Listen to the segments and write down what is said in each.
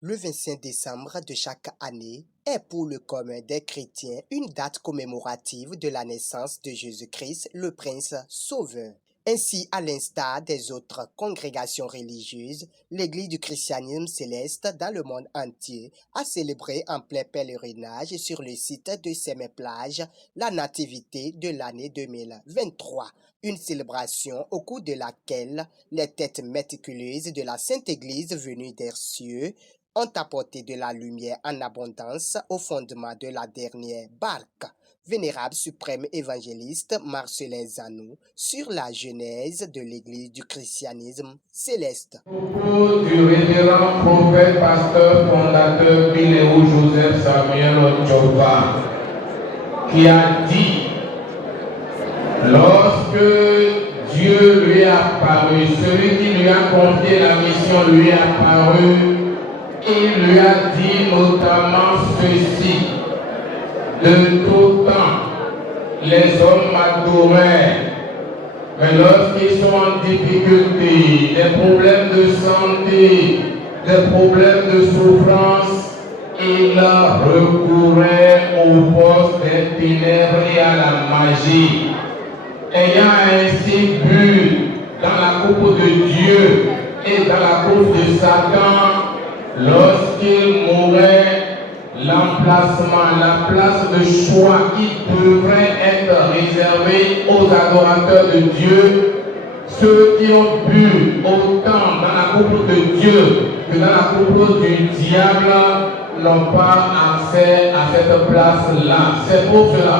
Le 25 décembre de chaque année est pour le commun des chrétiens une date commémorative de la naissance de Jésus-Christ, le Prince Sauveur. Ainsi, à l'instar des autres congrégations religieuses, l'Église du christianisme céleste dans le monde entier a célébré en plein pèlerinage sur le site de Sémé-Plage la nativité de l'année 2023, une célébration au cours de laquelle les têtes méticuleuses de la Sainte Église venue des cieux ont apporté de la lumière en abondance au fondement de la dernière barque. Vénérable suprême évangéliste Marcelin Zanou sur la genèse de l'Église du christianisme céleste. Propos du révérend prophète, pasteur, fondateur Biléo Joseph Samuel Ochoa, qui a dit, lorsque Dieu lui a apparu, celui qui lui a confié la mission lui a apparu, il lui a dit notamment ceci: de tout temps, les hommes m'adoraient, mais lorsqu'ils sont en difficulté, des problèmes de santé, des problèmes de souffrance, ils recouraient aux forces des ténèbres et à la magie. Ayant ainsi bu dans la coupe de Dieu et dans la coupe de Satan, lorsqu'il mourait, l'emplacement, la place de choix qui devrait être réservée aux adorateurs de Dieu, ceux qui ont bu autant dans la coupe de Dieu que dans la coupe du diable, n'ont pas accès à cette place-là. C'est pour cela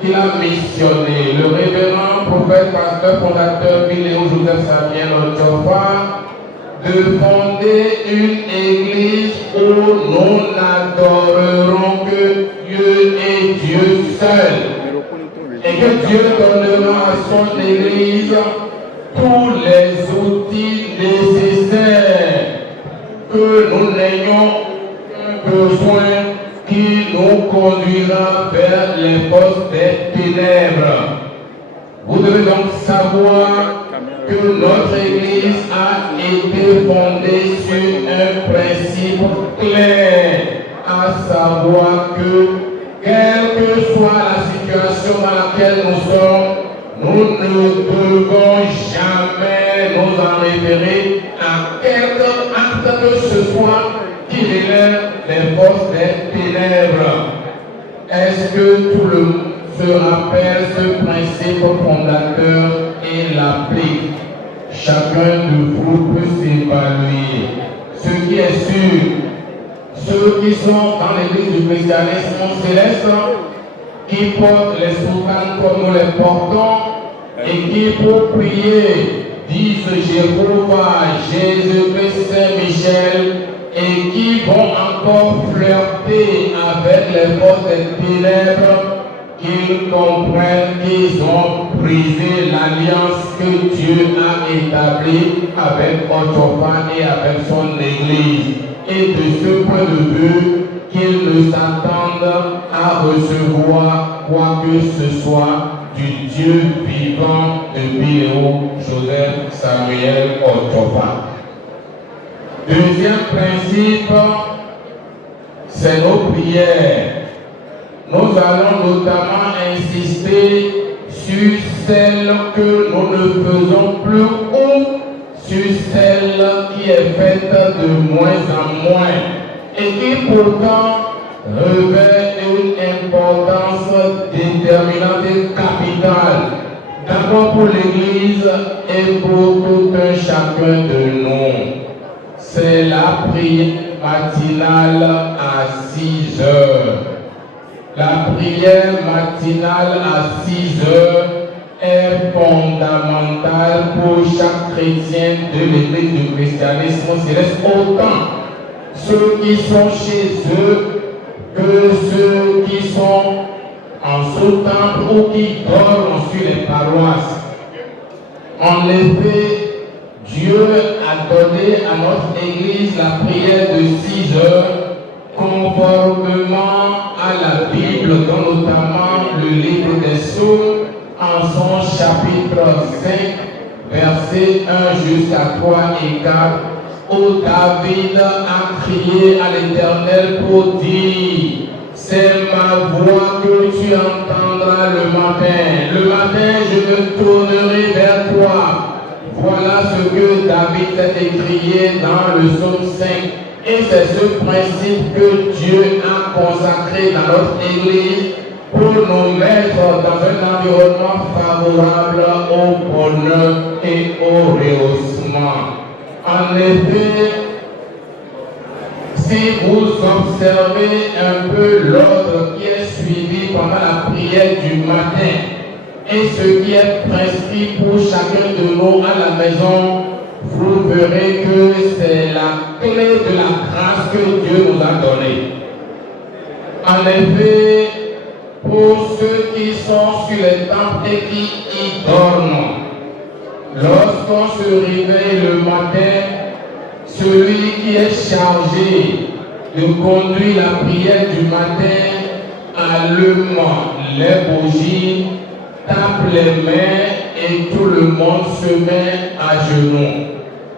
qu'il a missionné le révérend prophète, pasteur, fondateur Biléo Joseph Samuel Ochoa de fonder une église où nous n'adorerons que Dieu et Dieu seul. Et que Dieu donnera à son église tous les outils nécessaires, que nous n'ayons un besoin qui nous conduira vers les forces des ténèbres. Vous devez donc savoir que notre Église a été fondée sur un principe clair, à savoir que, quelle que soit la situation dans laquelle nous sommes, nous ne devons jamais nous en référer à quelque acte que ce soit qui relève les forces des ténèbres. Est-ce que tout le monde se rappelle ce principe fondateur et l'applique? Chacun de vous peut s'évaluer. Ce qui est sûr, ceux qui sont dans l'église du christianisme céleste, qui portent les soutanes comme nous les portons, et qui pour prier disent Jéhovah, Jésus-Christ, Saint-Michel, et qui vont encore flirter avec les forces des ténèbres, qu'ils comprennent qu'ils ont brisé l'alliance que Dieu a établie avec Ochoa et avec son église. Et de ce point de vue, qu'ils ne s'attendent à recevoir quoi que ce soit du Dieu vivant de Biléo Joseph Samuel Ochoa. Deuxième principe, c'est nos prières. Nous allons notamment insister sur celle que nous ne faisons plus ou sur celle qui est faite de moins en moins et qui pourtant revêt une importance déterminante et capitale, d'abord pour l'Église et pour tout un chacun de nous. C'est la prière matinale à 6 heures. La prière matinale à 6 heures est fondamentale pour chaque chrétien de l'Église du christianisme céleste, autant ceux qui sont chez eux que ceux qui sont en sous-temple ou qui dorment sur les paroisses. En effet, Dieu a donné à notre Église la prière de 6 heures conformément à la Bible, dont notamment le livre des Psaumes, en son chapitre 5, versets 1 jusqu'à 3 et 4, où David a crié à l'Éternel pour dire, c'est ma voix que tu entendras le matin. Le matin, je me tournerai vers toi. Voilà ce que David a écrit dans le psaume 5. Et c'est ce principe que Dieu a consacré dans notre Église pour nous mettre dans un environnement favorable au bonheur et au rehaussement. En effet, si vous observez un peu l'ordre qui est suivi pendant la prière du matin et ce qui est prescrit pour chacun de nous à la maison, vous verrez que c'est la clé de la grâce que Dieu nous a donnée. En effet, pour ceux qui sont sur les temples et qui y dorment, lorsqu'on se réveille le matin, celui qui est chargé de conduire la prière du matin allume les bougies, tape les mains et tout le monde se met à genoux.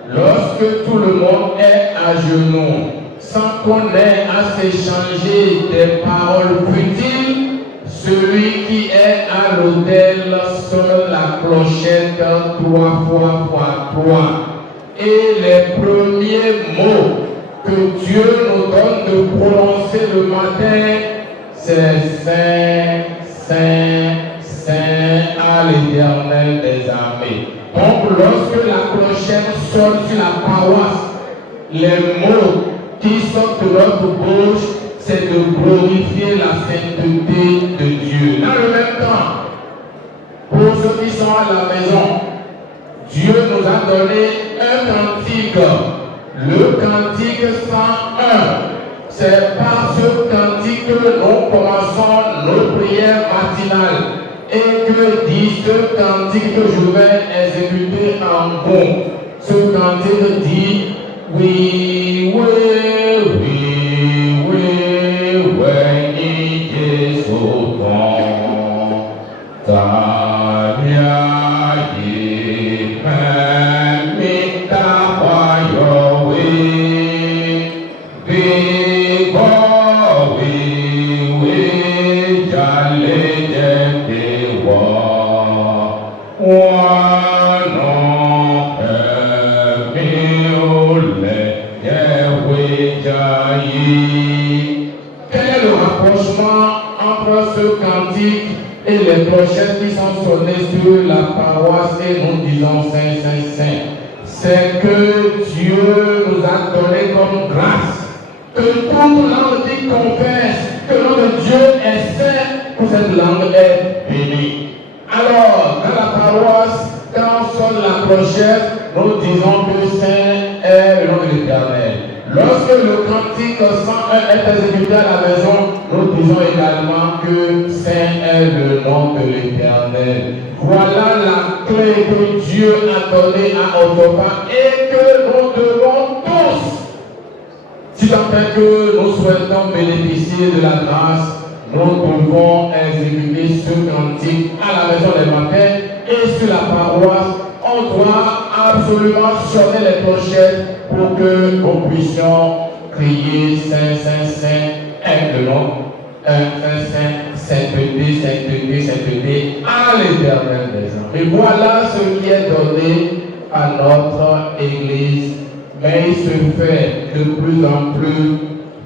Lorsque tout le monde est à genoux, sans qu'on ait à s'échanger des paroles futiles, celui qui est à l'autel sonne la clochette 3 fois 3. Et les premiers mots que Dieu nous donne de prononcer le matin, c'est Saint, Saint, Saint à l'Éternel des armées. Donc lorsque la clochette sonne sur la paroisse, les mots qui sortent de notre bouche, c'est de glorifier la sainteté de Dieu. Dans le même temps, pour ceux qui sont à la maison, Dieu nous a donné un cantique, le cantique 101. C'est par ce cantique que nous commençons nos prières matinales. Et que dit ce cantique que je vais exécuter en bon? Ce cantique dit, oui, oui, oui, oui, oui, Jésus, quel est le rapprochement entre ce cantique et les clochettes qui sont sonnées sur la paroisse et nous disons Saint, Saint, Saint? C'est que Dieu nous a donné comme grâce que toute langue qui confesse que notre Dieu est saint, que cette langue est bénie. Alors, dans la paroisse, quand on sonne la clochette, nous disons que Saint est le nom de l'Éternel. Lorsque le cantique 101 est exécuté à la maison, nous disons également que Saint est le nom de l'Éternel. Voilà la clé que Dieu a donnée à Autopa et que nous devons tous, si tant est que nous souhaitons bénéficier de la grâce, nous devons exécuter ce cantique à la maison des matins et sur la paroisse. On doit absolument sonner les clochettes pour que nous puissions crier Saint, Saint, Saint, est le nom, Saint, Saint, sainteté, sainteté, sainteté, à l'Éternel des hommes. Et voilà ce qui est donné à notre Église. Mais il se fait de plus en plus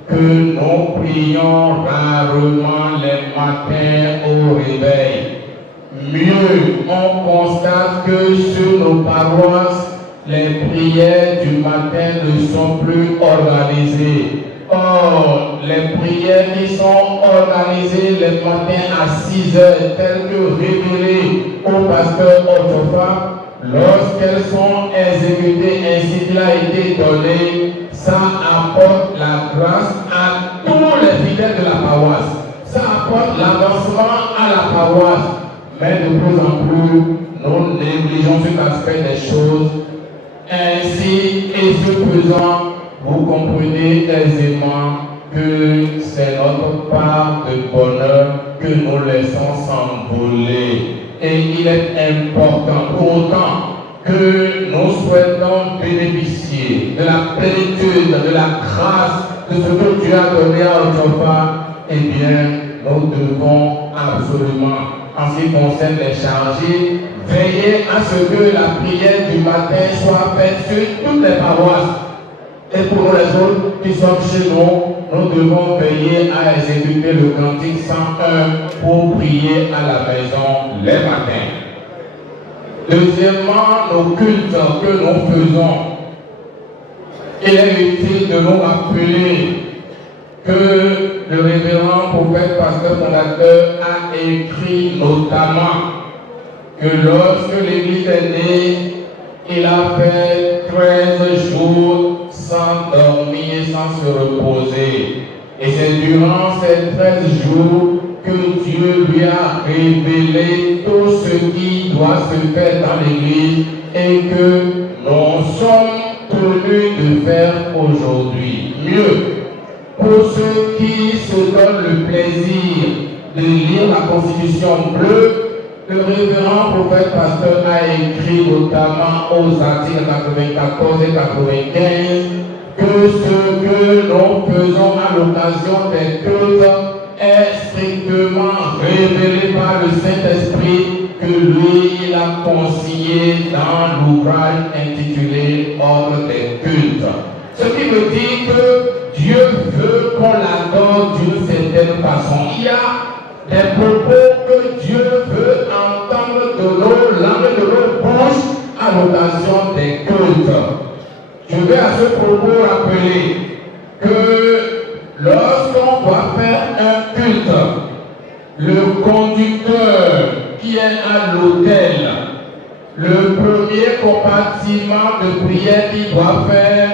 que nous prions rarement les matins au réveil. Mieux, on constate que sur nos paroisses, les prières du matin ne sont plus organisées. Or, les prières qui sont organisées les matins à 6 heures, telles que révélées au pasteur autrefois, lorsqu'elles sont exécutées ainsi qu'il a été donné, ça apporte la grâce à tous les fidèles de la paroisse. Ça apporte l'avancement à la paroisse. Mais de plus en plus, nous négligeons cet aspect des choses. Ainsi, et ce faisant, vous comprenez aisément que c'est notre part de bonheur que nous laissons s'envoler. Et il est important, pour autant que nous souhaitons bénéficier de la plénitude, de la grâce, de ce que Dieu a donné à autrefois, eh bien, nous devons absolument, en ce qui concerne les chargés, veiller à ce que la prière du matin soit faite sur toutes les paroisses. Et pour nous les autres qui sommes chez nous, nous devons veiller à exécuter le cantique 101 pour prier à la maison les matins. Deuxièmement, nos cultes que nous faisons. Il est utile de nous rappeler que le révérend prophète pasteur fondateur a écrit notamment que lorsque l'Église est née, il a fait 13 jours sans dormir, sans se reposer. Et c'est durant ces 13 jours que Dieu lui a révélé tout ce qui doit se faire dans l'Église et que nous sommes tenus de faire aujourd'hui. Mieux, pour ceux qui se donnent le plaisir de lire la Constitution bleue, le révérend prophète pasteur a écrit notamment aux articles 94 et 95 que ce que nous faisons à l'occasion des cultes est strictement révélé par le Saint-Esprit que lui il a consigné dans l'ouvrage intitulé Ordre des cultes. Ce qui veut dire que Dieu veut qu'on l'adore d'une certaine façon. Il y a des propos que Dieu veut entendre de nos langues, de nos bouches à l'occasion des cultes. Je vais à ce propos rappeler que lorsqu'on va faire un culte, le conducteur qui est à l'autel, le premier compartiment de prière qu'il doit faire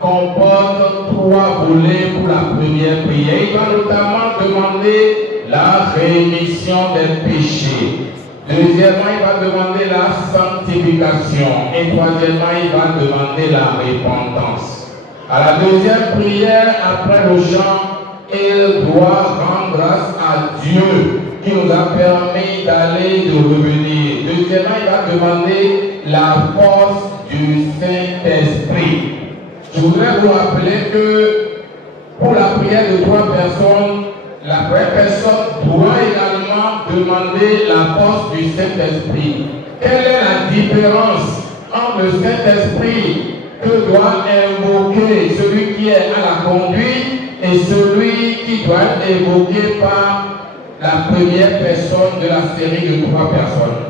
comporte 3 volets pour la première prière. Il va notamment demander la rémission des péchés. Deuxièmement, il va demander la sanctification. Et troisièmement, il va demander la repentance. À la deuxième prière, après le chant, il doit rendre grâce à Dieu qui nous a permis d'aller et de revenir. Deuxièmement, il va demander la force du Saint-Esprit. Je voudrais vous rappeler que pour la prière de 3 personnes, la première personne doit également demander la force du Saint-Esprit. Quelle est la différence entre le Saint-Esprit que doit invoquer celui qui est à la conduite et celui qui doit être évoqué par la première personne de la série de 3 personnes?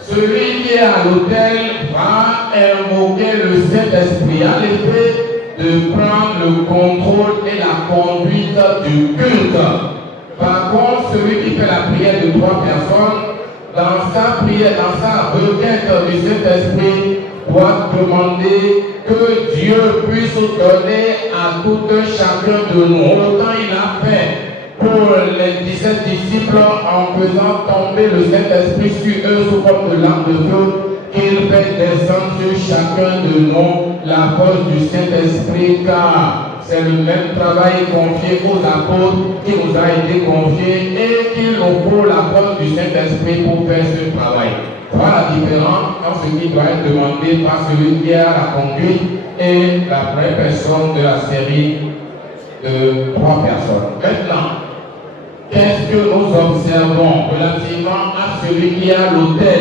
Celui qui est à l'autel va invoquer le Saint-Esprit, en effet, de prendre le contrôle et la conduite du culte. Par contre, celui qui fait la prière de 3 personnes, dans sa prière, dans sa requête du Saint-Esprit, doit demander que Dieu puisse donner à tout un chacun de nous. Autant il a fait pour les 17 disciples en faisant tomber le Saint-Esprit sur eux sous forme de lampe de feu, qu'il fait descendre sur chacun de nous la force du Saint-Esprit, car c'est le même travail confié aux apôtres qui nous a été confié et qu'il nous faut la force du Saint-Esprit pour faire ce travail. Voilà la différence entre ce qui doit être demandé par celui qui est à la conduite et la vraie personne de la série de 3 personnes. Maintenant, qu'est-ce que nous observons relativement à celui qui est à l'autel?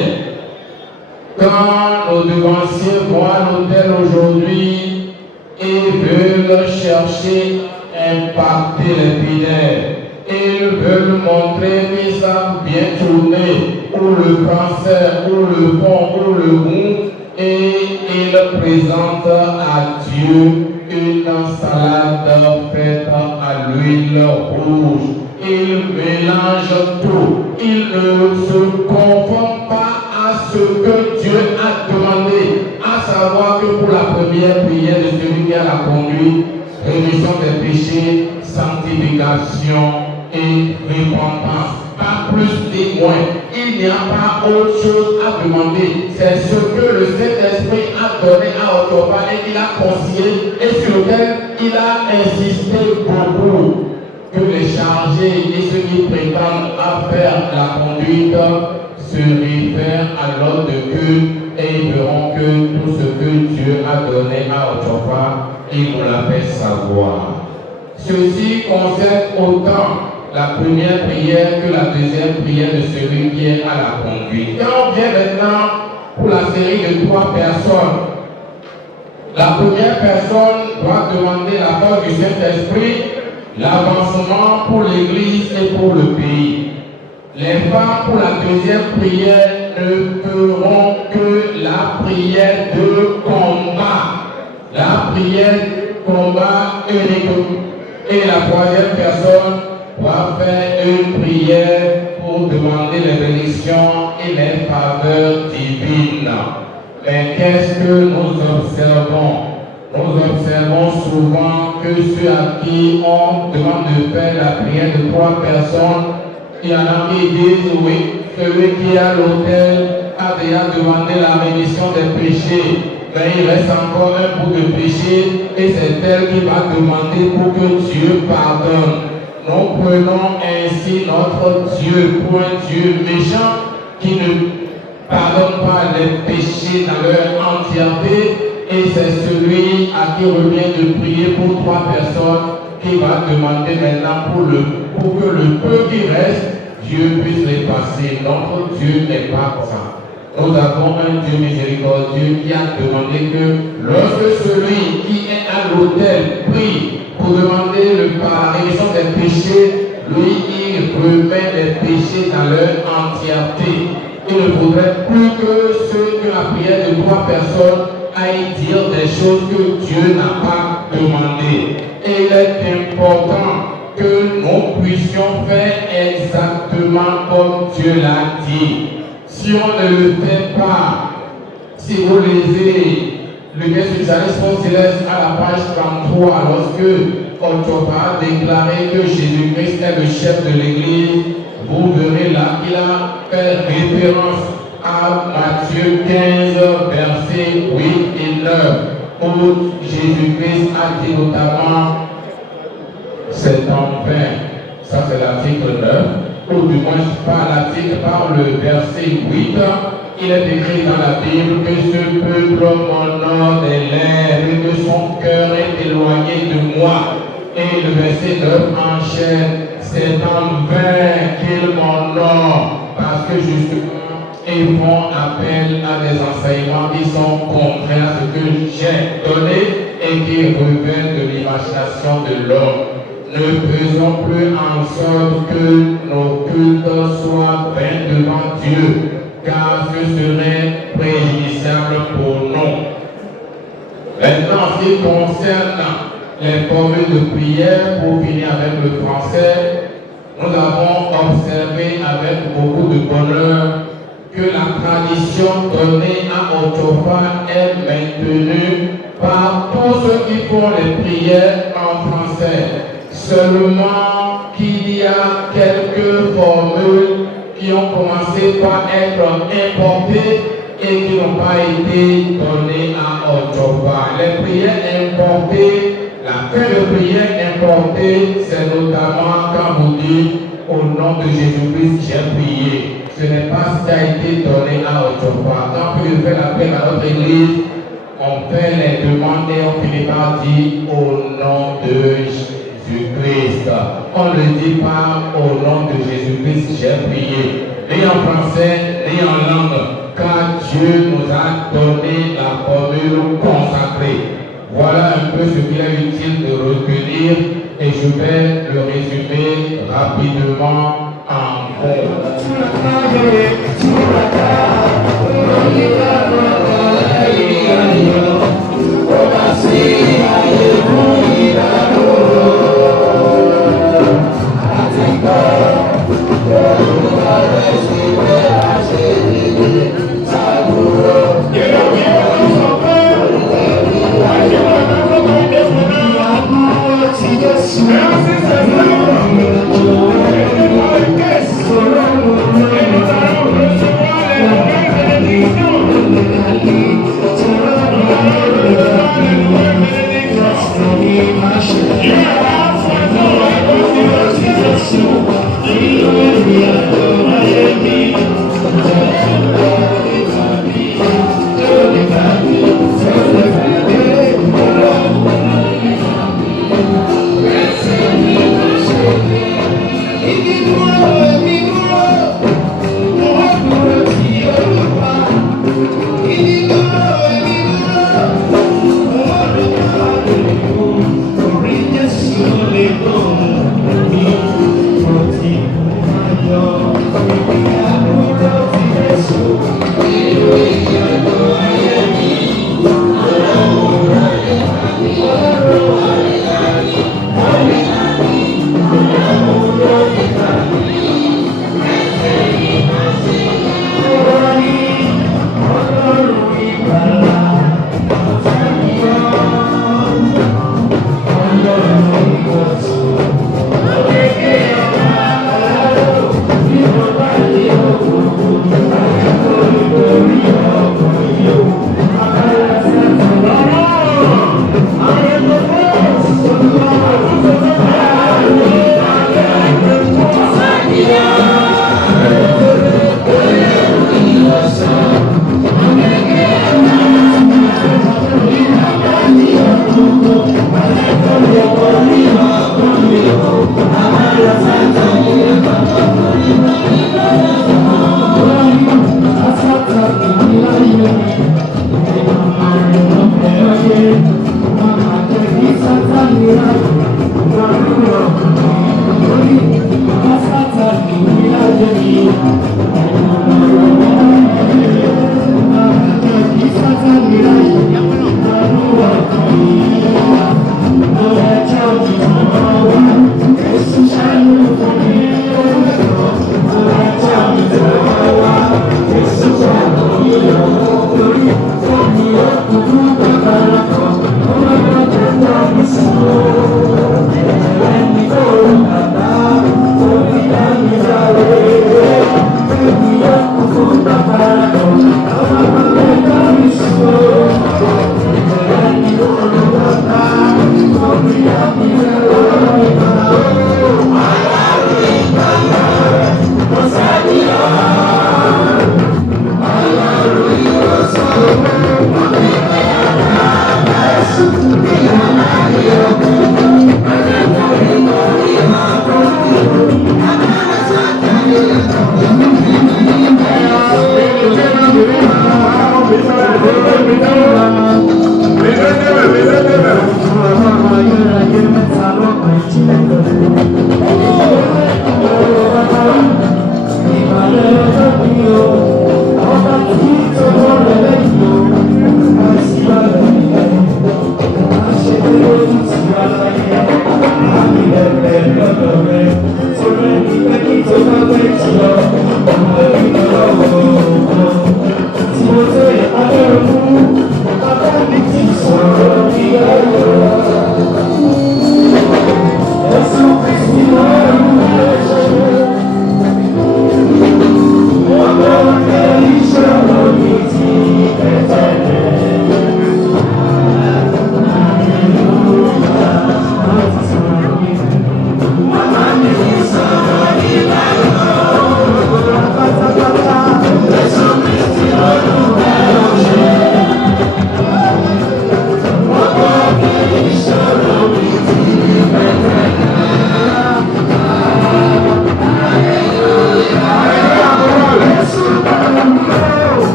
Quand nos devanciers vont à l'autel aujourd'hui et veulent chercher à impacter les fidèles, ils veulent montrer qu'ils savent bien tourner, ou le français, ou le fond, ou le goût, et ils présentent à Dieu une salade faite à l'huile rouge. Ils mélangent tout. Ils ne se conforment pas à ce que Dieu a demandé, à savoir que pour la première prière de celui qui a la conduite, rémission des péchés, sanctification et repentance. Pas plus ni moins. Il n'y a pas autre chose à demander. C'est ce que le Saint-Esprit a donné à Otoba et qu'il a conseillé et sur lequel il a insisté beaucoup. Que les chargés et ceux qui prétendent à faire la conduite se réfèrent à l'ordre de culte et ils verront que tout ce que Dieu a donné à Otiofa, il nous l'a fait savoir. Ceci concerne autant la première prière que la deuxième prière de celui qui est à la conduite. Et on vient maintenant pour la série de 3 personnes. La première personne doit demander la force du Saint-Esprit, l'avancement pour l'Église et pour le pays. Les femmes pour la deuxième prière ne feront que la prière de combat. La prière de combat unique. Et la troisième personne va faire une prière pour demander les bénédictions et les faveurs divines. Mais qu'est-ce que nous observons? Nous observons souvent que ceux à qui on demande de faire la prière de 3 personnes, il y en a qui disent oui, celui qui est à l'autel a déjà demandé la rémission des péchés, mais il reste encore un bout de péché et c'est elle qui va demander pour que Dieu pardonne. Nous prenons ainsi notre Dieu pour un Dieu méchant qui ne pardonne pas les péchés dans leur entièreté, et c'est celui à qui revient de prier pour 3 personnes qui va demander maintenant pour que le peu qui reste, Dieu puisse les passer. Notre Dieu n'est pas comme ça. Nous avons un Dieu miséricordieux qui a demandé que lorsque celui qui est à l'autel prie pour demander la rémission des péchés, lui il remet les péchés dans leur entièreté. Il ne faudrait plus que la prière de 3 personnes aille dire des choses que Dieu n'a pas demandées. Et il est important que nous puissions faire exactement comme Dieu l'a dit. Si on ne le fait pas, si vous lisez le Message céleste à la page 33, lorsque Otiofa a déclaré que Jésus-Christ est le chef de l'Église, vous verrez là qu'il a fait référence à Matthieu 15, versets 8 et 9, où Jésus-Christ a dit notamment, c'est en vain, ça c'est l'article 9, ou du moins par l'article, par le verset 8, il est écrit dans la Bible que ce peuple m'honore des lèvres et que son cœur est éloigné de moi. Et le verset 9 enchaîne, c'est en vain qu'ils m'honorent, parce que justement, ils font appel à des enseignements qui sont contraires à ce que j'ai donné et qui relèvent de l'imagination de l'homme. Ne faisons plus en sorte que nos cultes soient vains devant Dieu, car ce serait préjudiciable pour nous. Maintenant, en ce qui concerne les formules de prière, pour finir avec le français, nous avons observé avec beaucoup de bonheur que la tradition donnée à Otiofa est maintenue par tous ceux qui font les prières en français. Seulement qu'il y a quelques formules qui ont commencé par être importées et qui n'ont pas été données à Otiofa. Les prières importées, la fin de prière importée, c'est notamment quand vous dites au nom de Jésus-Christ, j'ai prié. Ce n'est pas ce qui a été donné à Otiofa. Quand je fais l'appel à notre église, on fait les demandes et on finit par dire au nom de Jésus-Christ. On ne dit pas au nom de Jésus-Christ, j'ai prié. Ni en français, ni en langue, car Dieu nous a donné la formule consacrée. Voilà un peu ce qu'il est utile de retenir et je vais le résumer rapidement en gros. Yeah.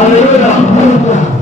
Hallelujah.